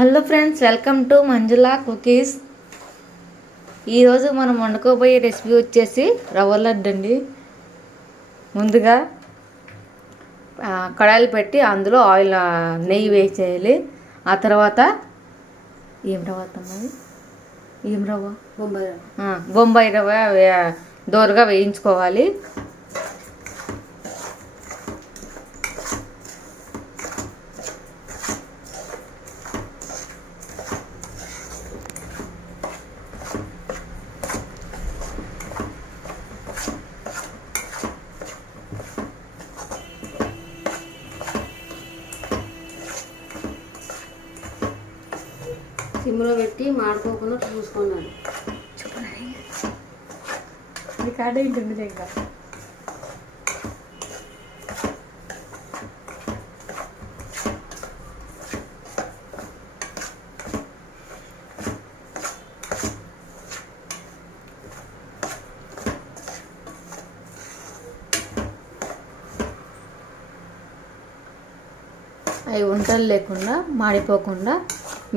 Hello friends, welcome to Manjula cookies. ఈరోజు మనం వండుకోబోయే recipe వచ్చేసి రవ్వ లడ్డు అండి. ముందుగా కడాయిలు పెట్టి అందులో ఆయిల్ నెయ్యి వేసేయాలి. ఆ తర్వాత ఏం రవ్వ అన్నది బొంబాయి రవ్వ దోరగా వేయించుకోవాలి. సిమ్లో పెట్టి మాడుకోకుండా చూసుకున్నాను. ఇది కాడ ఏంటి ఇంకా అవి వంటలు లేకుండా మాడిపోకుండా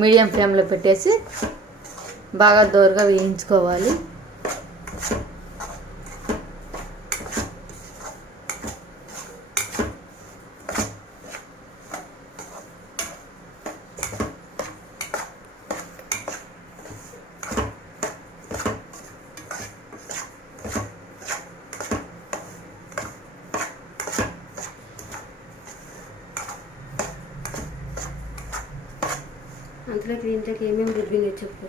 మీడియం ఫ్లేమ్లో పెట్టేసి బాగా దోరగా వేయించుకోవాలి. అంతలోకి దీంట్లోకి ఏమేమి రుబ్బిందో చెప్పు.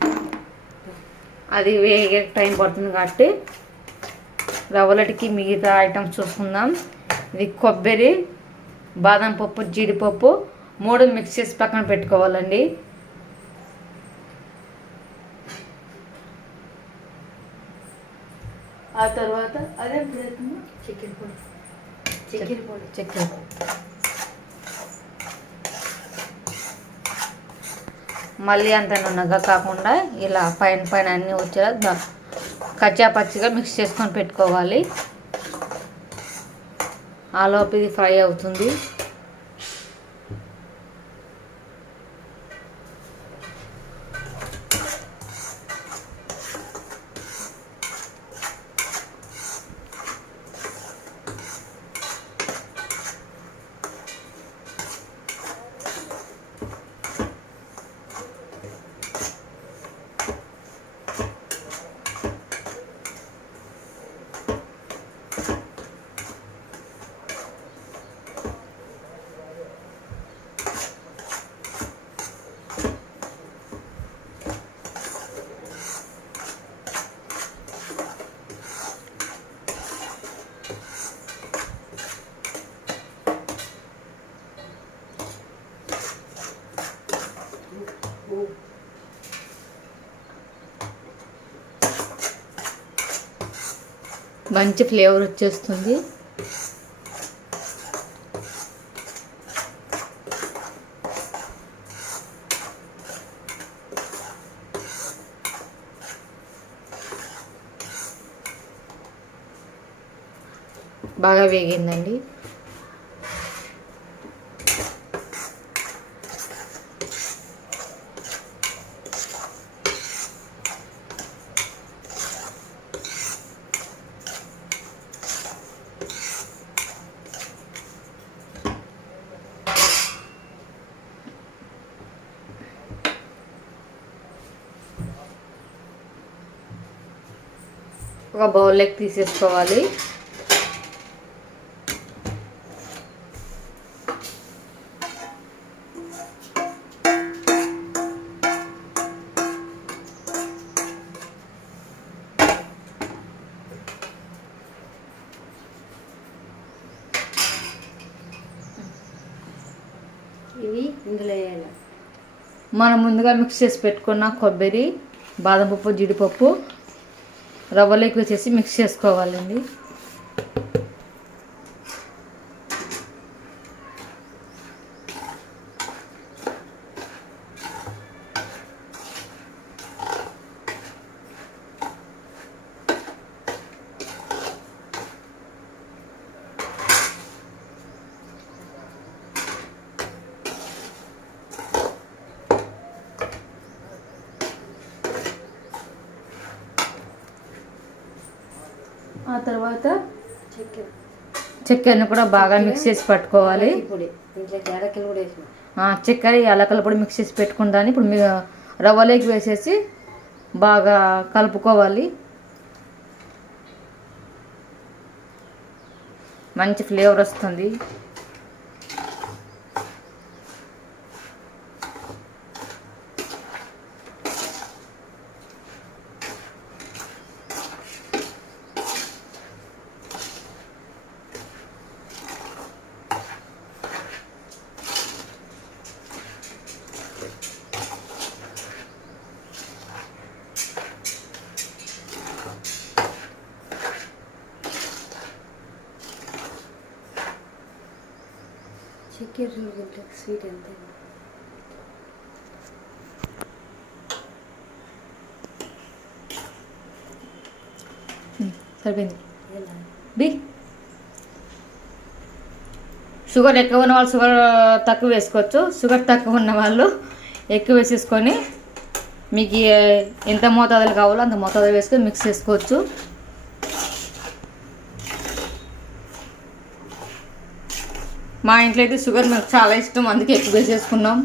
అది వేగే టైం పడుతుంది కాబట్టి రవ్వలటికి మిగతా ఐటమ్స్ చూసుకుందాం. ఇది కొబ్బరి, బాదం పప్పు, జీడిపప్పు 3 మిక్స్ చేసి పక్కన పెట్టుకోవాలండి. ఆ తర్వాత అదే చక్కెర పొడి. మళ్ళీ అంత నున్నగా కాకుండా ఇలా పైన అన్నీ వచ్చేలా కచ్చా పచ్చిగా మిక్స్ చేసుకొని పెట్టుకోవాలి. ఆలోపు ఇది ఫ్రై అవుతుంది. మంచి ఫ్లేవర్ వచ్చేస్తుంది. బాగా వేగిందండి. ఒక బౌల్లోకి తీసేసుకోవాలి. ఇవి ఇందులో వేయాలి. మనం ముందుగా మిక్స్ చేసి పెట్టుకున్న కొబ్బరి, బాదం పప్పు, జీడిపప్పు రవ్వలోకి వేసేసి మిక్స్ చేసుకోవాలండి. ఆ తర్వాత చక్కెర చక్కెరని కూడా బాగా మిక్స్ చేసి పట్టుకోవాలి. యాలక్కి పొడి ఇంట్లో యాలక్కలు కూడా వేసిన. చక్కెర యాలకుల పొడి మిక్స్ చేసి పెట్టుకున్న దాన్ని ఇప్పుడు రవ్వలోకి వేసేసి బాగా కలుపుకోవాలి. మంచి ఫ్లేవర్ వస్తుంది. చక్కెర స్వీట్ ఎంత సరిపోయింది. ఎలా బి షుగర్ ఎక్కువ ఉన్న వాళ్ళు షుగర్ తక్కువ వేసుకోవచ్చు. షుగర్ తక్కువ ఉన్న వాళ్ళు ఎక్కువ వేసేసుకొని మీకు ఎంత మోతాదులు కావాలో అంత మోతాదులు వేసుకొని మిక్స్ చేసుకోవచ్చు. మా ఇంట్లో అయితే షుగర్ మనకు చాలా ఇష్టం, అందుకే ఎక్కువ వేసేసుకున్నాం.